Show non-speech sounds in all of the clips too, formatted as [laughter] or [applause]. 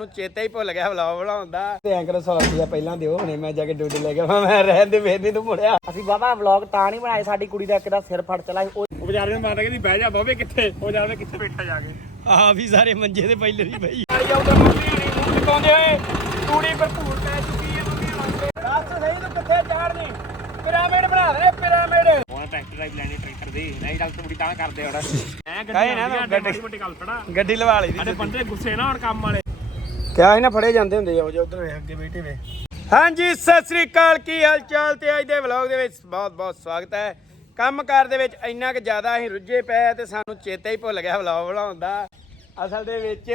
ਨੂੰ ਚੇਤਾ ਹੀ ਭੁੱਲ ਗਿਆ ਵਲੌਗ ਬਣਾਉਂਦਾ। ਤੇ ਐਂਕਰ 100 ਰੁਪਿਆ ਪਹਿਲਾਂ ਦਿਓ ਹੁਣੇ ਮੈਂ ਜਾ ਕੇ ਡਿਊਟੀ ਲੈ ਕੇ ਆਵਾਂ ਮੈਂ ਰਹਿਣ ਦੇ ਫੇਰ ਨਹੀਂ ਤੂੰ ਮੁੜਿਆ। ਅਸੀਂ ਬਾਬਾ ਵਲੌਗ ਤਾਂ ਨਹੀਂ ਬਣਾਏ ਸਾਡੀ ਕੁੜੀ ਦਾ ਇੱਕ ਦਾ ਸਿਰ ਫੜ ਚਲਾ ਉਹ ਵਿਚਾਰੇ ਨੂੰ ਮਾਰਦਾ ਕਹਿੰਦੀ ਬਹਿ ਜਾ ਬਾਵੇ ਕਿੱਥੇ? ਉਹ ਜਾਵੇ ਕਿੱਥੇ ਬੈਠਾ ਜਾ ਕੇ? ਆ ਵੀ ਸਾਰੇ ਮੰਜੇ ਦੇ ਪਹਿਲੇ ਹੀ ਪਈ। ਆਈ ਜਾਉਂਦਾ ਮੂੰਹ ਟਿਕਾਉਂਦੇ ਹੋਏ ਤੂੜੀ ਭਰਪੂਰ ਪੈ ਚੁੱਕੀ ਹੈ ਮੰਮੀ ਹਣੀ ਦੱਸ ਸਹੀ ਤੂੰ ਕਿੱਥੇ ਚਾੜਨੀ ਪਿਰਾਮਿਡ ਬਣਾ ਦੇ ਪਿਰਾਮਿਡ। ਹੁਣ ਟਰੈਕਟਰ ਡਰਾਈਵ ਲੈਣੀ ਟਰੈਕਟਰ ਦੀ। ਨਹੀਂ ਡਾਕਟਰ ਬੁੜੀ ਤਾਂ ਕਰਦੇ ਹੁਣ। ਐ ਕਹੇ ਨਾ ਗੱਡੀ ਗੱਡੀ- ਮੋਟੀ ਗੱਲ ਗੱਡੀ ਲਵਾ ਲਈ ਸਾਡੇ ਬੰਦੇ ਗੁੱਸੇ ਨਾ ਹੁਣ ਕੰਮ ਵਾਲੇ। ਕਿਆ ਇਹਨਾਂ ਫੜੇ ਜਾਂਦੇ ਹੁੰਦੇ ਆ, ਉਹ ਜੋ ਉਧਰ ਵੇਖ, ਅੱਗੇ ਬੈਠੇ ਵੇ। ਹਾਂਜੀ, ਸਤਿ ਸ੍ਰੀ ਅਕਾਲ, ਕੀ ਹਾਲ ਚਾਲ ਤੇ ਅੱਜ ਦੇ ਵਲੌਗ ਦੇ ਵਿੱਚ ਬਹੁਤ ਬਹੁਤ ਸਵਾਗਤ ਹੈ। ਕੰਮਕਾਰ ਦੇ ਵਿੱਚ ਇੰਨਾ ਕਿ ਜ਼ਿਆਦਾ ਅਸੀਂ ਰੁੱਝੇ ਪਏ ਤੇ ਸਾਨੂੰ ਚੇਤਾ ਹੀ ਭੁੱਲ ਗਿਆ ਵਲੌਗ ਬਣਾਉਣ ਦਾ। ਅਸਲ ਦੇ ਵਿੱਚ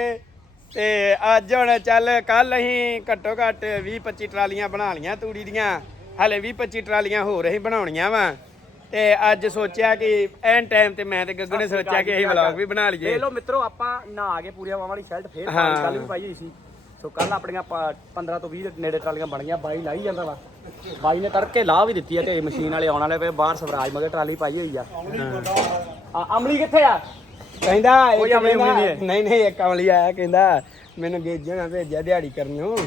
ਤੇ ਅੱਜ ਹੁਣ ਚੱਲ ਕੱਲ ਅਸੀਂ ਘੱਟੋ ਘੱਟ 20 25 ਟਰਾਲੀਆਂ ਬਣਾ ਲੀਆਂ ਤੂੜੀ ਦੀਆਂ। ਹਲੇ 20 25 ਟਰਾਲੀਆਂ ਹੋਰ ਅਸੀਂ ਬਣਾਉਣੀਆਂ ਵਾ। ਤੇ ਅੱਜ ਸੋਚਿਆ ਕਿ ਐਨ ਟਾਈਮ ਤੇ ਮੈਂ ਤੇ ਗੱਗੂ ਨੇ ਸੋਚਿਆ ਕਿ ਅਸੀਂ ਵਲੌਗ ਵੀ ਬਣਾ ਲਈਏ। ਦੇਖ ਲਓ ਮਿੱਤਰੋ ਆਪਾਂ ਨਹਾ ਕੇ ਪੂਰੀਆਂ ਵਾਂ ਵਾਲੀ ਸ਼ਰਟ ਫੇਰ ਹਾਂ। ਪਾਈ ਕੱਲ ਵੀ ਪਾਈ ਹੋਈ ਸੀ। ਸੋ ਕੱਲ ਆਪਣੀਆਂ ਪ- 15 ਤੋਂ 20 ਦੇ ਨੇੜੇ ਟਰਾਲੀਆਂ ਬਣ ਗਈਆਂ ਬਾਈ ਲਾਈ ਜਾਂਦਾ ਵਾ। ਬਾਈ ਨੇ ਤੜਕੇ ਲਾਹ ਵੀ ਦਿੱਤੀ ਆ ਤੇ ਮਸ਼ੀਨ ਵਾਲੇ ਆਉਣ ਵਾਲੇ ਪਏ ਬਾਹਰ ਸਵਰਾਜ ਮਗਰ ਟਰਾਲੀ ਪਾਈ ਹੋਈ ਆ। ਆ ਅਮਲੀ ਕਿੱਥੇ ਆ? ਕਹਿੰਦਾ ਕੋਈ ਅਮਲੀ ਕਹਿੰਦਾ- ਉਮਲੀ ਨਹੀਂ। ਨਹੀਂ ਨਹੀਂ ਇੱਕ ਅਮਲੀ ਆਇਆ ਕਹਿੰਦਾ ਮੈਨੂੰ ਗੇਜੇ ਨਾਲ ਭੇਜਿਆ ਦਿਹਾੜੀ ਕਰਨ ਨੂੰ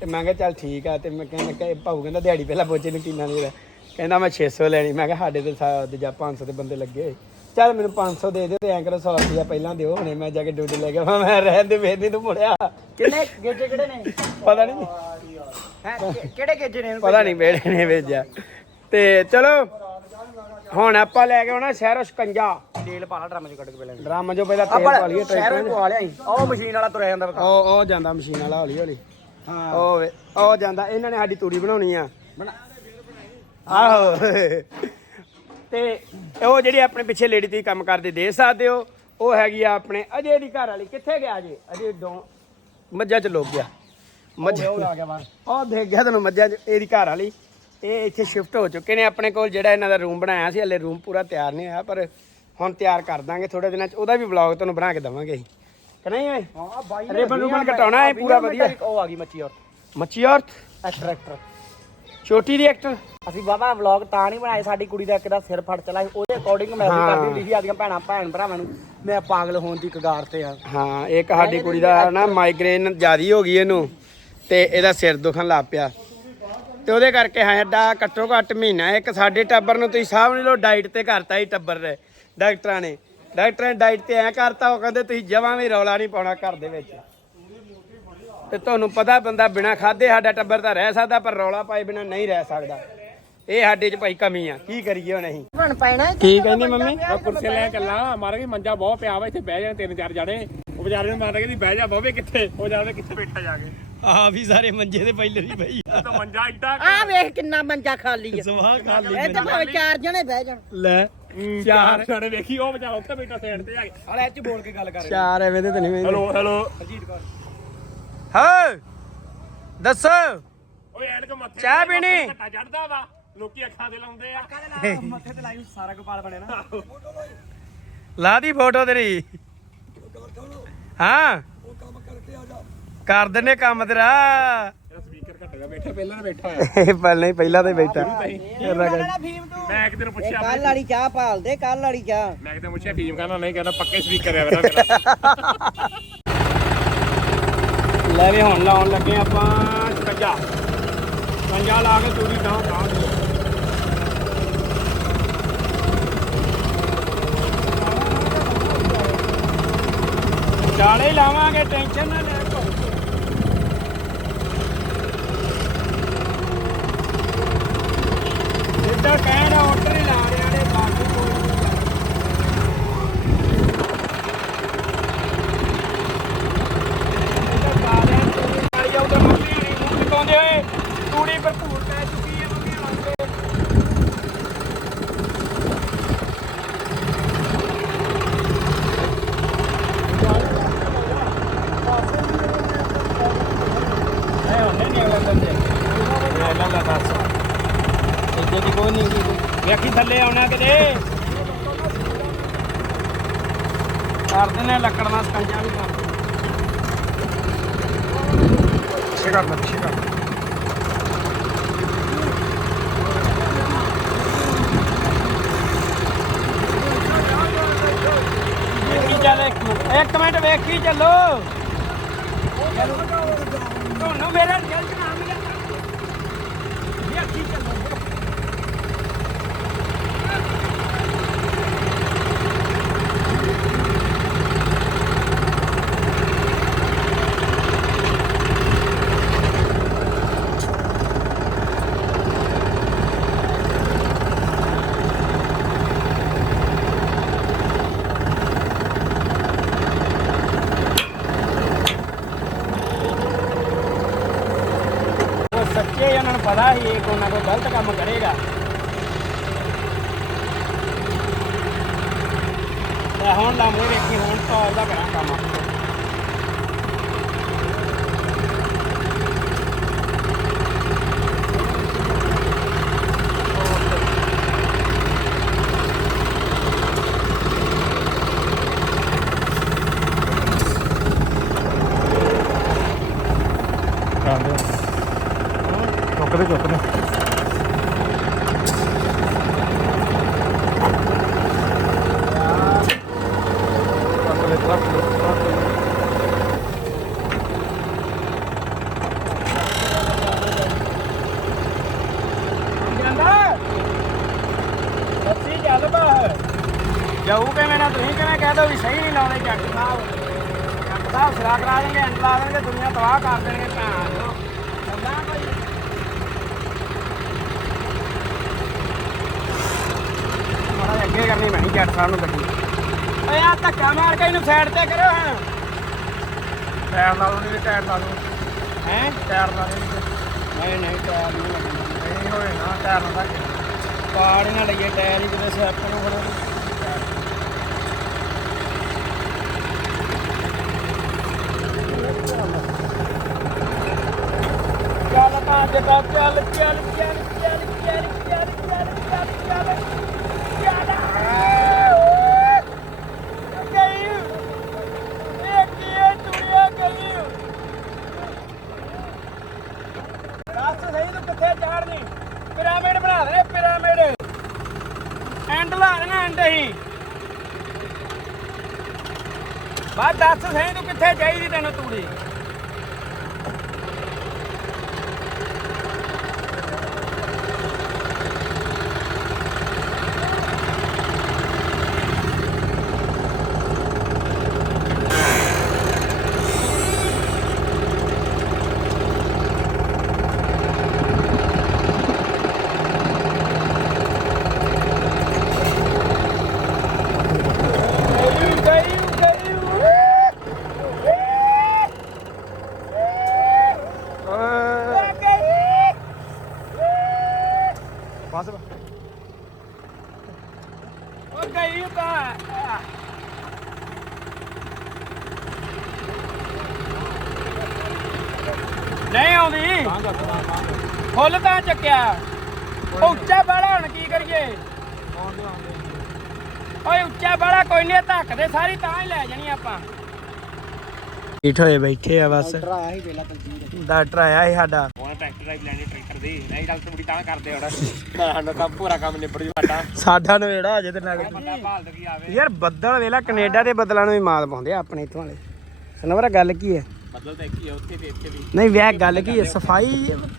ਤੇ ਮੈਂ ਕਿਹਾ ਚੱਲ ਠੀਕ ਆ। ਤੇ ਮੈਂ ਕਹਿੰਦਾ ਕਿ ਭਾਊ ਕਹਿੰਦਾ ਦਿਹਾੜੀ ਪਹਿਲਾਂ ਬੋਚੇ ਨੂੰ ਕਿੰਨਾ ਨਹੀਂ ਕਹਿੰਦਾ ਮੈਂ 600 ਲੈਣੀ। ਮੈਂ ਕਿਹਾ ਸਾਡੇ ਤੇ ਸਾ- ਦੂਜਾ 500 ਦੇ ਬੰਦੇ ਲੱਗੇ। ਚੱਲ ਮੈਨੂੰ 500 ਦੇ ਦੇ ਤੇ ਐਂ ਕਰੋ 100 ਰੁਪਇਆ ਪਹਿਲਾਂ ਦਿਓ। ਹੁਣੇ ਮੈਂ ਜਾ ਕੇ ਡਿਊਟੀ ਲੈ ਕੇ ਆਵਾਂ। ਮੈਂ ਰਹਿਣ ਦੇ ਫੇਰ ਨਹੀਂ ਤੂੰ ਮੁੜਿਆ। ਕਿੰਨੇ ਗੇਜੇ ਕਿਹੜੇ ਨੇ? ਪਤਾ ਨਹੀਂ। ਹੈ ਕਿਹੜੇ ਗੇਜੇ ਨੇ ਇਹਨੂੰ ਪਤਾ ਨਹੀਂ ਬੇੜੇ ਨੇ ਭੇਜਿਆ। ਤੇ ਚਲੋ ਹੁਣ ਆਪਾਂ ਲੈ ਕੇ ਆਉਣਾ ਸ਼ਹਿਰੋਂ ਸ਼ਿਕੰਜਾ। ਤੇਲ ਪਾ ਲਾ ਡਰਮ ਚ ਕੱਢ ਕੇ ਪਹਿਲਾਂ ਡਰਮ ਜੋ ਪਹਿਲਾਂ ਤੇਲ ਆਪਾਂ ਪਾ ਲਈਏ ਸ਼ਹਿਰੋਂ ਟਰੈਕਟਰ ਪਵਾ ਲਿਆ ਸੀ। ਉਹ ਮਸ਼ੀਨ ਵਾਲਾ ਤੁਰਿਆ ਜਾਂਦਾ ਵਾ ਉਹ ਉਹ ਜਾਂਦਾ ਮਸ਼ੀਨ ਵਾਲਾ ਹੌਲੀ ਹੌਲੀ। ਹਾਂ। ਉਹ ਵੇ ਉਹ ਜਾਂਦਾ। ਇਹਨਾਂ ਨੇ ਸਾਡੀ ਤੂੜੀ ਬਣਾਉਣੀ ਆ। ਬਣਾ ਆਹੋ। ਤੇ ਉਹ ਜਿਹੜੀ ਆਪਣੇ ਪਿੱਛੇ ਲੇਡੀ ਤੁਸੀਂ ਕੰਮ ਕਰਦੇ ਦੇ ਸਕਦੇ ਹੋ ਉਹ ਹੈਗੀ ਆ ਆਪਣੇ ਅਜੇ ਦੀ ਘਰ ਵਾਲੀ। ਕਿੱਥੇ ਗਿਆ ਅਜੇ? ਅਜੇ ਦੋ ਮੱਝਾਂ ਚ ਲੋਕ ਗਿਆ। ਮੱਝਾਂ ਉਹ ਆ ਗਿਆ ਬਾਹਰ। ਉਹ ਦੇਖ ਗਿਆ ਤੁਹਾਨੂੰ ਮੱਝਾਂ ਚ ਇਹਦੀ ਘਰ ਵਾਲੀ। ਇਹ ਇੱਥੇ ਸ਼ਿਫਟ ਹੋ ਚੁੱਕੇ ਨੇ ਆਪਣੇ ਕੋਲ। ਜਿਹੜਾ ਇਹਨਾਂ ਦਾ ਰੂਮ ਬਣਾਇਆ ਸੀ ਹਲੇ ਰੂਮ ਪੂਰਾ ਤਿਆਰ ਨਹੀਂ ਹੋਇਆ ਪਰ ਹੁਣ ਤਿਆਰ ਕਰ ਦਾਂਗੇ ਥੋੜੇ ਦਿਨਾਂ ਚ। ਉਹਦਾ ਵੀ ਵਲੌਗ ਤੁਹਾਨੂੰ ਬਣਾ ਕੇ ਦਵਾਂਗੇ ਅਸੀਂ। ਕਿ ਨਹੀਂ ਓਏ? ਹਾਂ ਬਾਈ ਨੇ ਰਿਬਨ ਕਟਾਉਣਾ ਹੈ ਪੂਰਾ ਵਧੀਆ। ਉਹ ਆ ਗਈ ਮੱਛੀ ਔਰ ਮੱਛੀ ਔਰਤ? ਟਰੈਕਟਰ ਛੋਟੀ ਦੀ ਐਕਟਰ ਅਸੀਂ ਬਾਬਾ ਵਲੌਗ ਤਾਂ ਨਹੀਂ ਬਣਾਏ ਸਾਡੀ ਕੁੜੀ ਦਾ ਇੱਕ ਦਾ ਸਿਰ ਫੜ ਚਲਾ ਉਹਦੇ ਅਕੋਰਡਿੰਗ ਮੈਂ ਵੀ ਹਾਂ। ਕਰਦੀ ਸੀ ਆਦੀਆਂ ਭੈਣਾਂ ਭੈਣ ਭਰਾਵਾਂ ਨੂੰ। ਮੈਂ ਪਾਗਲ ਹੋਣ ਦੀ ਕਗਾਰ ਤੇ ਆ। ਹਾਂ ਇੱਕ ਸਾਡੀ ਕੁੜੀ ਦਾ ਨਾ ਮਾਈਗ੍ਰੇਨ ਜ਼ਿਆਦੀ ਹੋ ਗਈ ਇਹਨੂੰ ਤੇ ਇਹਦਾ ਸਿਰ ਦੁਖਣ ਲੱਗ ਪਿਆ। ਤੇ ਉਹਦੇ ਕਰਕੇ ਸਾਡਾ ਘੱਟੋ ਘੱਟ ਮਹੀਨਾ ਇੱਕ ਸਾਡੇ ਟੱਬਰ ਨੂੰ ਤੁਸੀਂ ਨਹੀਂ ਲੋ ਡਾਈਟ ਤੇ ਕਰਤਾ ਹੀ ਟੱਬਰ ਨੇ ਡਾਕਟਰਾਂ ਨੇ। ਡਾਕਟਰਾਂ ਨੇ ਡਾਈਟ ਤੇ ਐ ਕਰਤਾ ਉਹ ਕਹਿੰਦੇ ਤੁਸੀਂ ਜਮਾਂ ਵੀ ਰੌਲਾ ਨਹੀਂ ਪਾਉਣਾ ਘਰ ਦੇ ਵਿੱਚ। ਤੇ ਤੁਹਾਨੂੰ ਪਤਾ ਬੰਦਾ ਬਿਨਾ ਖਾਦੇ ਸਾਡਾ ਟੱਬਰ ਤਾਂ ਰਹਿ ਸਕਦਾ ਪਰ ਰੌਲਾ ਪਾਏ ਬਿਨਾ ਨਹੀਂ ਰਹਿ ਸਕਦਾ। ਇਹ ਸਾਡੇ 'ਚ ਭਾਈ ਕਮੀ ਆ। ਕੀ ਕਰੀਏ ਹੁਣ ਅਸੀਂ? ਬਣ ਪੈਣਾ ਕੀ ਕਹਿੰਦੀ ਮੰਮੀ? ਉਹ ਕੁਰਸੀ ਲੈ ਕੱਲਾ ਮਾਰ ਕੇ ਮੰਜਾ ਬਹੁਤ ਪਿਆ ਵਾ ਇੱਥੇ ਬਹਿ ਜਾਣ ਤਿੰਨ ਚਾਰ ਜਾਣੇ। ਉਹ ਵਿਚਾਰੇ ਨੂੰ ਮਾਰਦਾ ਕਹਿੰਦੀ ਬਹਿ ਜਾ ਬਾਵੇ ਕਿੱਥੇ? ਉਹ ਜਾਵੇ ਕਿੱਥੇ ਬੈਠਾ ਜਾ ਕੇ? ਆ ਵੀ ਸਾਰੇ ਮੰਜੇ ਦੇ ਪਹਿਲੇ ਹੀ ਪਈ ਆ। ਤਾਂ ਮੰਜਾ ਇੱਡਾ ਆ ਵੇਖ ਕਿੰਨਾ ਮੰਜਾ ਖਾਲੀ ਆ। ਸਵਾਹ ਖਾਲੀ ਇਹ ਤਾਂ ਭਾਵੇਂ ਚਾਰ ਜਣੇ ਬਹਿ ਜਾਣ। ਲੈ ਚਾਰ ਛੜੇ ਵੇਖੀ ਉਹ ਵਿਚਾਰਾ ਉੱਥੇ ਬੈਠਾ ਸਾਈਡ ਤੇ ਜਾ ਕੇ। ਹਲੇ ਇੱਥੇ ਬੋਲ ਕੇ ਗੱਲ ਕਰ। ਚਾਰ ਐਵੇਂ ਦੇ ਤਾਂ ਨਹੀਂ ਹੈਲੋ ਹੈਲੋ ਹਾਂ। ਦੱਸੋ। ਓਏ ਐਨਕ ਮੱਥੇ ਚਾਹ ਤੇ ਪੀਣੀ? ਘੱਟਾ ਚੜਦਾ ਵਾ। ਲੋਕੀ ਅੱਖਾਂ ਦੇ ਲਾਉਂਦੇ ਆ। ਮੱਥੇ ਤੇ ਲਾਈ ਸਾਰਾ ਗੋਪਾਲ ਬਣੇ ਨਾ। ਲਾ ਦੀ ਫੋਟੋ ਤੇਰੀ। ਹਾਂ। ਕਰ ਦਿੰਨੇ ਕੰਮ ਤੇਰਾ। ਸਪੀਕਰ ਘੱਟੇਗਾ ਬੈਠਾ ਪਹਿਲਾਂ ਤਾਂ ਬੈਠਾ ਹੋਇਆ। ਇਹ [laughs] ਪਹਿਲਾਂ ਹੀ ਪਹਿਲਾਂ ਤੇ ਬੈਠਾ। ਫੀਮ ਤੂੰ ਮੈਂ ਇੱਕ ਦਿਨ ਪੁੱਛਿਆ ਕੱਲ ਵਾਲੀ ਚਾਹ ਭਾਲ ਦੇ ਕੱਲ ਵਾਲੀ ਚਾਹ। ਮੈਂ ਕਿਤੇ ਪੁੱਛਿਆ ਫੀਮ ਕਹਿੰਦਾ ਨਹੀਂ ਕਹਿੰਦਾ ਪੱਕੇ ਸਪੀਕਰ ਆ ਮੇਰਾ ਮੇਰਾ। [laughs] ਲੈ ਵੀ ਹੁਣ ਲਾਉਣ ਲੱਗੇ ਆਪਾਂ ਪੰਜਾ ਪੰਜਾ ਲਾ ਕੇ ਚੂੜੀ ਤਾਂ ਤਾਂ। ਚਾਲੇ ਹੀ ਲਾਵਾਂਗੇ, ਟੈਨਸ਼ਨ ਨਾ ਲੈ। ਥੱਲੇ ਆਉਣਾ ਕਿਤੇ। ਕਰਦੇ ਨੇ ਲੱਕੜ ਨਾਲ ਸਪੰਜਾ ਵੀ ਕਰਦੇ ਛੇ ਕਰ ਛੇ ਕਰ। ਇੱਕ ਮਿੰਟ ਵੇਖੀ ਚੱਲੋ। ਤੁਹਾਨੂੰ ਮੇਰਾ ਰਿਜ਼ਲਟ ਨਾ ਮਿਲੇ ਵੇਖੀ ਚੱਲੋ। ਪਤਾ ਸੀ ਇਹ ਕੋਈ ਨਾ ਕੋਈ ਗਲਤ ਕੰਮ ਕਰੇਗਾ। ਤੇ ਹੁਣ ਲਾਮੇ ਵੇਖੀ ਹੁਣ ਤਾਂ ਇਹਦਾ ਕਰਾਂ ਕੰਮ ਚੁੱਕਦੇ ਚੁੱਕਦੇ ਜਾਂਦਾ ਸੱਚੀ ਚੱਲ ਬਾਹਰ ਜਾਊ ਕਿਵੇਂ ਨਾ, ਤੁਸੀਂ ਕਿਵੇਂ ਕਹਿ ਦੋ ਵੀ ਸਹੀ ਨਹੀਂ ਲਾਉਣੇ ਜੱਟ ਸਾਹਿਬ ਜੱਟ ਸਾਹਿਬ ਸਿਰਾ ਕਰਾ ਦੇਣਗੇ ਐਂਡ ਲਾ ਦੇਣਗੇ, ਦੁਨੀਆ ਤਬਾਹ ਕਰ ਦੇਣਗੇ, ਭੈਣ ਨੂੰ ਹੁੰਦਾ ਕੋਈ ਮਾੜਾ ਜਿਹਾ ਅੱਗੇ ਕਰਨੀ ਪੈਣੀ ਜੱਟ ਸਾਹਿਬ ਨੂੰ ਗੱਡੀ ਓਏ ਆ ਧੱਕਾ ਮਾਰ ਕੇ ਇਹਨੂੰ ਸਾਈਡ ਤੇ ਕਰੋ ਹਾਂ। ਟਾਇਰ ਲਾ ਲਓ ਨਹੀਂ ਟਾਇਰ ਲਾ ਲਓ। ਹੈ? ਟਾਇਰ ਲਾ ਲਓ ਨਹੀਂ ਨਹੀਂ ਟਾਇਰ ਨਹੀਂ ਲੱਗਣਾ। ਨਹੀਂ ਹੋਏ ਨਾ ਟਾਇਰ ਲਾ ਕੇ ਪਾੜ ਨਾ ਲਈਏ ਟਾਇਰ ਹੀ ਕਿਤੇ ਸਿਆਪੇ ਨੂੰ ਬਣਾ ਚੱਲ ਚੱਲ ਚੱਲ ਚੱਲ ਚੱਲ ਚੱਲ ਚੱਲ ਚੱਲ ਚੱਲ ਚੱਲ ਚੱਲ ਗਈ ਇਹ ਕੀ ਹੈ ਦੁਨੀਆ ਗਈ ਦੱਸ ਸਹੀ ਤੂੰ ਕਿੱਥੇ ਚਾੜਨੀ ਪਿਰਾਮਿਡ ਬਣਾ ਦੇ ਪਿਰਾਮਿਡ ਐਂਡ ਲਾ ਦੇਣਾ ਐਂਡ ਹੀ ਬਾਅਦ ਦੱਸ ਸਹੀ ਤੂੰ ਕਿੱਥੇ ਚਾਹੀਦੀ ਤੈਨੂੰ ਤੂੜੀ ਗਈ ਗਈ ਗਈ ਬਸ ਉਹ ਗਈ ਤਾਂ ਨਹੀਂ ਆਉਂਦੀ। ਫੁੱਲ ਤਾਂ ਚੱਕਿਆ। ਉੱਚਾ ਬੜਾ ਹੁਣ ਕੀ ਕਰੀਏ? ਓਏ ਉੱਚਾ ਬੜਾ ਕੋਈ ਨਹੀਂ ਧੱਕ ਦੇ ਸਾਰੀ ਤਾਂ ਹੀ ਲੈ ਜਾਣੀ ਆਪਾਂ। ਹੋਏ ਬੈਠੇ ਆ ਬਸ। ਡਾਕਟਰ ਆਇਆ ਸੀ ਸਾਡਾ। ਉਹ ਟਰੈਕਟਰ ਡਰਾਈਵ ਲੈਣੀ ਟਰੈਕਟਰ ਦੀ। ਨਹੀਂ ਡਾਕਟਰ ਬੜੀ ਤਾਂ ਕਰਦੇ ਹੁਣ। ਸਾਡਾ ਕੰਮ ਪੂਰਾ ਕੰਮ ਨਿਬੜ ਜੂ ਸਾਡਾ। ਸਾਡਾ ਨਵੇੜਾ ਅਜੇ ਤੇ ਨਗਰ ਯਾਰ ਬੱਦਲ ਵੇਲਾ ਕੈਨੇਡਾ ਦੇ ਬੱਦਲਾਂ ਨੂੰ ਵੀ ਮਾਤ ਪਾਉਂਦੇ ਆ ਆਪਣੇ ਇੱਥੋਂ ਵਾਲੇ। ਸਨਵਰਾ ਗੱਲ ਕੀ ਹੈ? ਬਦਲ ਤਾਂ ਇੱਕ ਹੀ ਆ ਉੱਥੇ ਤੇ ਇੱਥੇ ਵੀ। ਨਹੀਂ ਵਿਆਹ ਗੱਲ ਕੀ ਹੈ ਸਫ਼ਾਈ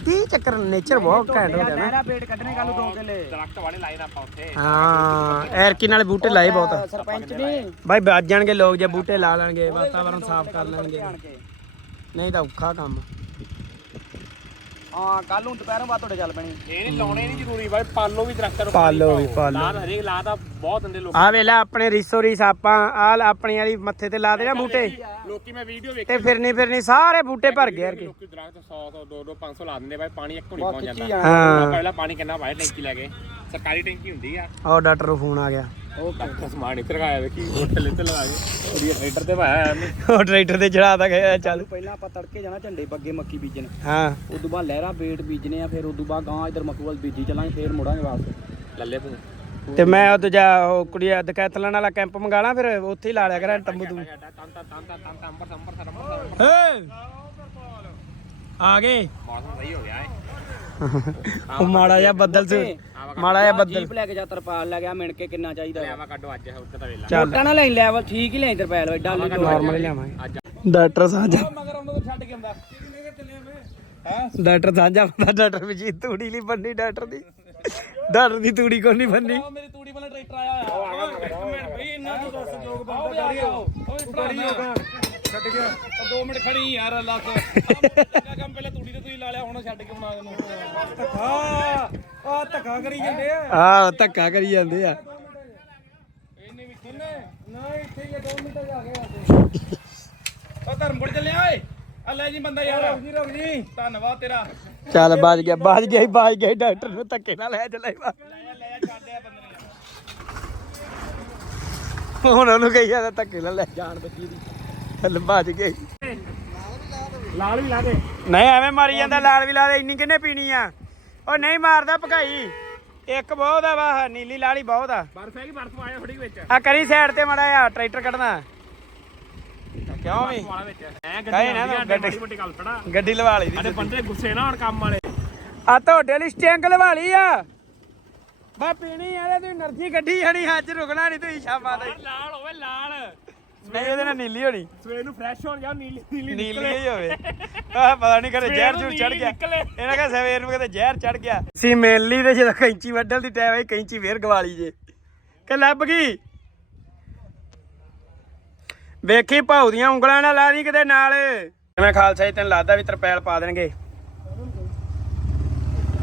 ਕੀ ਚੱਕਰ ਨੇਚਰ ਬਹੁਤ ਘੈਂਟ ਹੁੰਦਾ ਨਾ। ਪੇਟ ਕੱਢਣੇ ਕੱਲ ਦੋ ਕਿਲੇ। ਦਰਖਤ ਵਾਲੇ ਲਾਏ ਨਾ ਆਪਾਂ ਉੱਥੇ। ਹਾਂ ਐਰਕੀ ਨਾਲੇ ਬੂਟੇ ਲਾਏ ਬਹੁਤ। ਸਰਪੰਚ ਨੇ ਬਾਈ ਵੱਜ ਜਾਣਗੇ ਲੋਕ ਜੇ ਬੂਟੇ ਲਾ ਲੈਣਗੇ ਵਾਤਾਵਰਨ ਸਾਫ਼ ਕਰ ਲੈਣਗੇ। ਨਹੀਂ ਤਾਂ ਔਖਾ ਕੰਮ। ਹਾਂ ਕੱਲ ਨੂੰ ਦੁਪਹਿਰੋਂ ਬਾਅਦ ਤੁਹਾਡੇ ਚੱਲ ਪੈਣੀ। ਇਹ ਨਹੀਂ ਲਾਉਣੇ ਨਹੀਂ ਜ਼ਰੂਰੀ ਬਾਈ ਪਾਲੋ ਵੀ ਦਰਖਤ ਨੂੰ ਪਾਲੋ ਵੀ, ਪਾਲੋ। ਲਾ ਹਰੇਕ ਲਾ ਤਾਂ ਬਹੁਤ ਹੁੰਦੇ ਲੋਕ। ਆ ਵੇਲਾ ਆਪਣੇ ਰੀਸੋ ਰੀਸ ਆਪਾਂ ਆ ਆਪਣੀ ਵਾਲੀ ਮੱਥੇ ਤੇ ਲਾ ਦੇ ਨਾ ਬੂਟੇ। ਲੋਕੀ ਮੈਂ ਵੀਡੀਓ ਵੇਖੀ ਤੇ ਫਿਰਨੀ ਫਿਰਨੀ ਸਾਰੇ ਬੂਟੇ ਭਰ ਗਏ ਯਾਰ ਲੋਕੀ ਦਰਖਤ 100 100 2 2 500 ਲਾ ਦਿੰਦੇ ਬਾਈ ਪਾਣੀ ਇੱਕ ਨਹੀਂ ਪਹੁੰਚ ਜਾਂਦਾ। ਹਾਂ। ਪਹਿਲਾਂ ਪਾਣੀ ਕਿੰਨਾ ਟੈਂਕੀ ਲੈ ਕੇ? ਸਰਕਾਰੀ ਟੈਂਕੀ ਹੁੰਦੀ ਆ। ਉਹ ਡਾਕਟਰ ਨੂੰ ਫੋਨ ਆ ਗਿਆ। ਉਹ ਕੱਖ ਸਮਾਨ ਇੱਥੇ ਲਗਾਇਆ ਵੇਖੀ ਹੋਟਲ ਇੱਥੇ ਲਗਾ ਕੇ। ਉਹਦੀ ਟਰੈਕਟਰ ਤੇ ਪਾਇਆ ਇਹਨੇ ਉਹ ਟਰੈਕਟਰ ਤੇ ਚੜਾ ਤਾ ਗਿਆ ਚੱਲ। ਪਹਿਲਾਂ ਆਪਾਂ ਤੜਕੇ ਜਾਣਾ ਝੰਡੇ ਬੱਗੇ ਮੱਕੀ ਬੀਜਣ। ਹਾਂ। ਉਦੋਂ ਬਾਅਦ ਲਹਿਰਾ ਬੇਟ ਬੀਜਨੇ ਆ ਫਿਰ ਉਦੋਂ ਬਾਅਦ ਗਾਂ ਇਧਰ ਮੱਕੂ ਵੱਲ ਬੀਜੀ ਚੱਲਾਂਗੇ ਫਿਰ ਮੁੜਾਂਗੇ ਵਾਪਸ। ਲੱਲੇ ਤੂੰ। ਤੇ ਮੈਂ ਉਹ ਦੂਜਾ ਉਹ ਕੁੜੀਆ ਦਕੈਥਲਨ ਵਾਲਾ ਕੈਂਪ ਮੰਗਾ ਲਾ ਫਿਰ ਉੱਥੇ ਹੀ ਲਾ ਲਿਆ ਕਰਾਂ ਤੰਬੂ ਤੂੰ ਤੰਤਾ ਤੰਤਾ ਤੰਤਾ ਤੰਤਾ ਅੰਬਰ ਅੰਬਰ ਅੰਬਰ ਏ ਆ ਗਏ। ਮੌਸਮ ਸਹੀ ਹੋ ਗਿਆ ਹੈ ਉਹ ਮਾੜਾ ਜਿਹਾ ਬੱਦਲ ਸੀ ਮਾੜਾ ਜਿਹਾ ਬੱਦਲ। ਜੀਪ ਲੈ ਕੇ ਜਾ ਤਰਪਾਲ ਲੈ ਗਿਆ ਮਿਣ ਕੇ ਕਿੰਨਾ ਚਾਹੀਦਾ ਲਿਆਵਾ ਕੱਢੋ ਅੱਜ ਉੱਤੇ ਤਾਂ ਵੇਲਾ। ਚੱਲ। ਮੋਟਾ ਨਾ ਲੈ ਲੈਵਲ ਠੀਕ ਹੀ ਲੈ ਤਰਪਾਲ ਐਡਾ ਲੈ ਨਾਰਮਲ ਲਿਆਵਾਂਗੇ ਡਾਕਟਰ ਸਾਹਿਬ ਮਗਰ ਉਹਨਾਂ ਤੋਂ ਛੱਡ ਕੇ ਆਉਂਦਾ। ਡਾਕਟਰ ਸਾਂਝਾ ਬੰਦਾ ਡਾਕਟਰ ਵੀ ਤੂੜੀ ਨਹੀਂ ਬੰਨੀ ਡਾਕਟਰ ਦੀ। ਡਾਕਟਰ ਦੀ ਤੂੜੀ ਕੋਈ ਨਹੀਂ ਬੰਨੀ। ਮੇਰੀ ਤੂੜੀ ਵਾਲਾ ਟਰੈਕਟਰ ਆਇਆ ਹੋਇਆ। ਬਈ ਇਹਨਾਂ ਨੂੰ ਦੱਸ ਜੋਗ ਬੰਦਾ ਕਰੀ ਓਏ ਭਰਾ ਛੱਡ ਗਿਆ। 2 ਮਿੰਟ ਖੜੀ ਯਾਰ ਲੱਖ ਚੰਗਾ ਕੰਮ ਪਹਿਲਾਂ ਤੂੜੀ ਤੇ ਤੁਸੀਂ ਲਾ ਲਿਆ ਹੁਣ ਛੱਡ ਕੇ ਬਣਾ ਦੇਨੂੰ ਧੱਕਾ ਆ ਧੱਕਾ ਕਰੀ ਜਾਂਦੇ ਆ। ਆਹ ਧੱਕਾ ਕਰੀ ਜਾਂਦੇ ਆ। ਇੰਨੇ ਵੀ ਕਿੰਨੇ ਨਾ ਇੱਥੇ ਹੀ 2 ਮਿੰਟ ਜਾ ਕੇ ਉਹ ਧਰਮਪੁਰ ਚੱਲਿਆ ਓਏ। ਆ ਲੈ ਜੀ ਬੰਦਾ ਯਾਰ। ਜੀ ਰੁਕ ਜੀ। ਧੰਨਵਾਦ ਤੇਰਾ। ਚੱਲ ਬਾਜ ਗਿਆ ਬਾਜ ਗਿਆ ਬਾਜ ਗਿਆ ਡਾਕਟਰ ਨੂੰ ਧੱਕੇ ਨਾਲ ਲੈ ਚਲੇ ਵਾ। ਲੈ ਲੈ ਛੱਡਿਆ ਬੰਦੇ ਨੇ। ਹੁਣ ਉਹਨੂੰ ਕਹੀ ਜਾਂਦਾ ਧੱਕੇ ਨਾਲ ਲੈ ਜਾਣ ਬੱਜੀ ਦੀ। ਚੱਲ ਬਾਜ ਗਈ ਲਾਲ ਵੀ ਲਾ ਦੇ। ਨਹੀਂ ਐਵੇਂ ਮਾਰੀ ਜਾਂਦਾ ਲਾਲ ਵੀ ਲਾ ਦੇ ਇੰਨੀ ਕਿੰਨੇ ਪੀਣੀ ਆ? ਉਹ ਨਹੀਂ ਮਾਰਦਾ ਭਗਾਈ। ਇੱਕ ਬਹੁਤ ਆ ਵਾ ਨੀਲੀ ਲਾਲੀ ਬਹੁਤ ਆ। ਬਰਫ ਹੈਗੀ ਬਰਫ ਆਇਆ ਥੋੜੀ ਵਿੱਚ। ਆ ਕਰੀ ਸਾਈਡ ਤੇ ਮੜਾ ਆ ਟਰੈਕਟਰ ਕੱਢਣਾ। ਕਿਉਂ ਵੀ? ਵਾਲਾ ਵਿੱਚ। ਐ ਕਹੇ ਗੱਡੀ ਮੋਟੀ ਗੱਲ ਫੜਾ ਗੱਡੀ ਲਵਾ ਲਈ ਸਾਡੇ ਬੰਦੇ ਗੁੱਸੇ ਨਾ ਹੁਣ ਕੰਮ ਵਾਲੇ। ਆ ਤੁਹਾਡੇ ਲਈ ਸਟੈਂਕ ਲਵਾ ਲਈ ਆ। ਬਾ ਪੀਣੀ ਆ ਤੇ ਨਰਜੀ ਗੱਡੀ ਜਾਣੀ ਅੱਜ ਰੁਕਣਾ ਨਹੀਂ ਤੂੰ ਸ਼ਾਮਾਂ ਤਾਈ। ਲਾਲ ਹੋਵੇ ਲਾਲ। ਨਹੀਂ ਇਹਦੇ ਨਾਲ ਨੀਲੀ ਹੋਣੀ। ਸਵੇਰ ਨੂੰ ਫਰੈਸ਼ ਹੋਣ ਜਾ ਨੀਲੀ ਨੀਲੀ ਨੀਲੀ ਹੀ ਹੋਵੇ। ਆ ਪਤਾ ਨਹੀਂ ਕਦੇ ਜ਼ਹਿਰ ਜੂ ਚੜ ਗਿਆ। ਇਹਨਾਂ ਕਾ ਸਵੇਰ ਨੂੰ ਕਿਤੇ ਜ਼ਹਿਰ ਚੜ ਗਿਆ। ਸੀ ਮੇਨਲੀ ਤੇ ਜਦੋਂ ਕੈਂਚੀ ਵੱਢਣ ਦੀ ਟਾਈਮ ਆਈ ਕੈਂਚੀ ਫੇਰ ਗਵਾ ਲਈ ਜੇ। ਕਿ ਲੱਭ ਗਈ? ਵੇਖੀ ਭਾਉ ਦੀਆਂ ਉਂਗਲਾਂ ਨਾਲ ਲਾ ਦੀ ਕਿਤੇ ਨਾਲ। ਕਿਵੇਂ ਖਾਲਸਾ ਜੀ ਤੈਨੂੰ ਲੱਗਦਾ ਵੀ ਤਰਪੈਲ ਪਾ ਦੇਣਗੇ?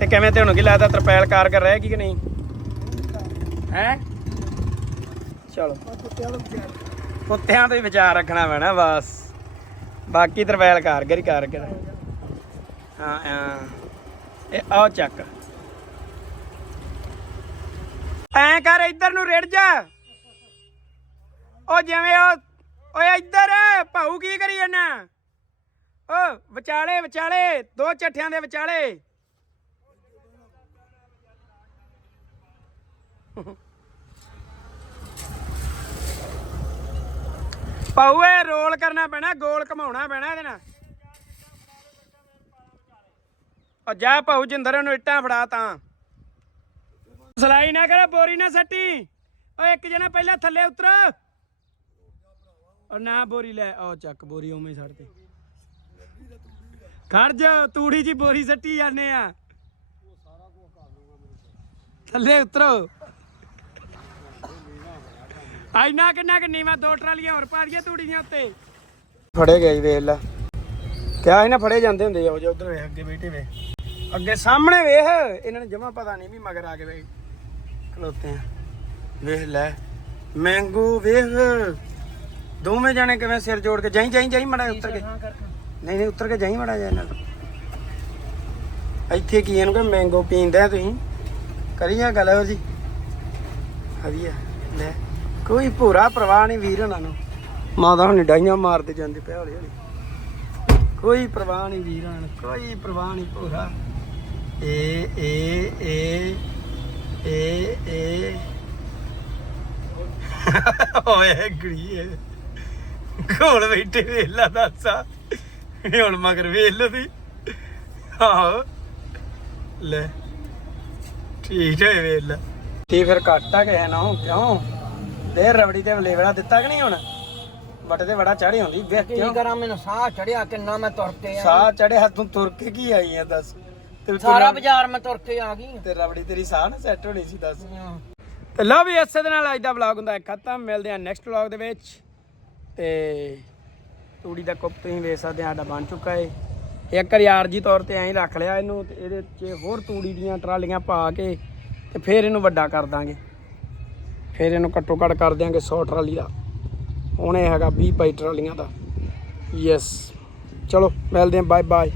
ਤੇ ਕਿਵੇਂ ਤੇ ਹੁਣ ਕੀ ਲੱਗਦਾ ਤਰਪੈਲ ਕਾਰਗਰ ਰਹੇਗੀ ਕਿ ਨਹੀਂ? ਹੈ? ਚਲੋ। ਕੁੱਤਿਆਂ ਤੋਂ ਹੀ ਵਿਚਾਰ ਰੱਖਣਾ ਪੈਣਾ, ਬਸ। ਬਾਕੀ ਤਰਪੈਲ ਕਾਰਗਰ ਹੀ ਕਾਰਗਰ ਹਾਂ ਹਾਂ। ਇਹ ਆਓ ਚੱਕ। ਐ ਕਰ, ਇੱਧਰ ਨੂੰ ਰਿੜ ਜਾ। ਉਹ ਜਿਵੇਂ ਉਹ, ਓਏ ਇੱਧਰ, ਭਾਊ ਕੀ ਕਰੀ ਜਾਂਦਾ? ਓ, ਵਿਚਾਲੇ ਵਿਚਾਲੇ, ਦੋ ਚੱਠਿਆਂ ਦੇ ਵਿਚਾਲੇ। ਭਾਊ ਇਹ ਰੋਲ ਕਰਨਾ ਪੈਣਾ, ਗੋਲ ਘਮਾਉਣਾ ਪੈਣਾ ਇਹਦੇ ਨਾਲ। ਉਹ ਜਾ ਭਾਊ ਜਿੰਦਰ ਨੂੰ ਇੱਟਾਂ ਫੜਾ ਤਾਂ। ਸਲਾਈ ਨਾ ਕਰ, ਬੋਰੀ ਨਾ ਸੱਟੀ। ਓਏ ਇੱਕ ਜਣਾ ਪਹਿਲਾਂ ਥੱਲੇ ਉਤਰ। ਉਹ ਨਾ ਬੋਰੀ ਲੈ ਆਓ ਚੱਕ ਬੋਰੀ ਉਵੇਂ ਛੱਡ ਤੇ। ਖੜ ਜਾ, ਤੂੜੀ ਜੀ ਬੋਰੀ ਸੱਟੀ ਜਾਂਦੇ ਆ। ਥੱਲੇ ਉਤਰੋ। ਆਇਨਾ ਕਿੰਨਾ ਕਿ ਨੀਵਾ ਦੋ ਟਰਾਲੀਆਂ ਹੋਰ ਪਾ ਦਈਏ ਤੂੜੀ ਦੀਆਂ ਉੱਤੇ। ਫੜੇ ਗਏ ਜੀ ਵੇਖ ਲੈ। ਕਿਆ ਇਹਨਾਂ ਫੜੇ ਜਾਂਦੇ ਹੁੰਦੇ ਆ ਉਹ ਜੋ ਉਧਰ ਵੇਖ ਅੱਗੇ ਬੈਠੇ ਵੇ। ਅੱਗੇ ਸਾਹਮਣੇ ਵੇਖ ਇਹਨਾਂ ਨੂੰ ਜਮਾ ਪਤਾ ਨਹੀਂ ਵੀ ਮਗਰ ਆ ਕੇ ਵੇ ਖਲੋਤੇ ਆ। ਵੇਖ ਲੈ ਮੈਂਗੋ ਵੇਖ। ਦੋਵੇਂ ਜਾਣੇ ਕਿਵੇਂ ਸਿਰ ਜੋੜ ਕੇ ਜਾਈ ਜਾਈ ਜਾਈ ਮੜਾ ਉੱਤਰ ਕੇ। ਨਹੀਂ ਨਹੀਂ ਉੱਤਰ ਕੇ ਜਾਈ ਮੜਾ ਜਾ ਇਹਨਾਂ ਤੋਂ ਇੱਥੇ ਕੀ ਇਹਨੂੰ ਕਿ ਮੈਂਗੋ ਪੀਂਦੇ ਆ ਤੁਸੀਂ? ਕਰੀਆਂ ਗੱਲ ਹੋ ਜੀ ਵਧੀਆ ਲੈ। ਕੋਈ ਭੂਰਾ ਪਰਵਾਹ ਨਹੀਂ ਵੀਰ ਉਹਨਾਂ ਨੂੰ। ਮਾਤਾ ਹੁਣ ਡਾਈਆਂ ਮਾਰਦੇ ਜਾਂਦੇ ਪਿਆ ਹੌਲੀ ਹੌਲੀ। ਕੋਈ ਪਰਵਾਹ ਨਹੀਂ ਵੀਰ ਉਹਨਾਂ ਨੂੰ, ਕੋਈ ਪ੍ਰਵਾਹ ਨਹੀਂ ਭੂਰਾ। ਏ ਏ ਏ ਏ ਏ। ਓਏ, ਗੜੀ ਕੋਲ ਬੈਠੇ ਵੇਲਾ ਦੱਸਾ। ਹੁਣ ਮਗਰ ਵੇਲ ਲੋ ਦੀ। ਆਹੋ। ਲੈ, ਠੀਕ ਹੈ ਵੇਲ। ਤੇ ਫਿਰ ਕੱਟਾ ਗਿਆ ਨਾ ਕਿਉਂ? ਦੇ ਰਬੜੀ ਤੇ ਲੇਵੜਾ ਦਿੱਤਾ ਕਿ ਨਹੀਂ ਹੁਣ? ਬਟ ਤੇ ਬੜਾ ਚੜੀ ਹੁੰਦੀ ਵੇਖ ਕਿਉਂ? ਕਰਾਂ ਮੈਨੂੰ ਸਾਹ ਚੜਿਆ ਕਿੰਨਾ ਮੈਂ ਤੁਰ ਕੇ ਸਾਹ ਚੜਿਆ ਤੂੰ ਤੁਰ ਕੇ ਕੀ ਆਈ ਆ ਦੱਸ। ਤੇ ਸਾਰਾ ਬਾਜ਼ਾਰ ਮੈਂ ਤੁਰ ਕੇ ਆ ਗਈ। ਤੇ ਰਬੜੀ ਤੇਰੀ ਸਾਹ ਨਾ ਸੈੱਟ ਹੋਣੀ ਸੀ ਦੱਸ। ਤੇ ਲਓ ਵੀ ਇਸੇ ਦੇ ਨਾਲ ਅੱਜ ਦਾ ਵਲੌਗ ਹੁੰਦਾ ਹੈ ਖਤਮ। ਮਿਲਦੇ ਹਾਂ ਨੈਕਸਟ ਵਲੌਗ ਦੇ ਵਿੱਚ। ਤੇ ਤੂੜੀ ਦਾ ਕੁੱਪ ਤੁਸੀਂ ਵੇਖ ਸਕਦੇ ਆ ਸਾਡਾ ਬਣ ਚੁੱਕਾ ਏ। ਇੱਕ ਯਾਰ ਜੀ ਤੌਰ ਤੇ ਐਂ ਹੀ ਰੱਖ ਲਿਆ ਇਹਨੂੰ ਤੇ ਇਹਦੇ 'ਚ ਹੋਰ ਤੂੜੀ ਦੀਆਂ ਟਰਾਲੀਆਂ ਪਾ ਕੇ ਤੇ ਫਿਰ ਇਹਨੂੰ ਵੱਡਾ ਕਰ ਦਾਂਗੇ। ਫਿਰ ਇਹਨੂੰ ਘੱਟੋ ਘੱਟ ਕਰ ਦਿਆਂਗੇ 100 ਟਰਾਲੀ ਦਾ। ਹੁਣ ਇਹ ਹੈਗਾ 20 22 ਟਰਾਲੀਆਂ ਦਾ। ਯੈਸ ਚਲੋ, ਮਿਲਦੇ ਹਾਂ। Bye bye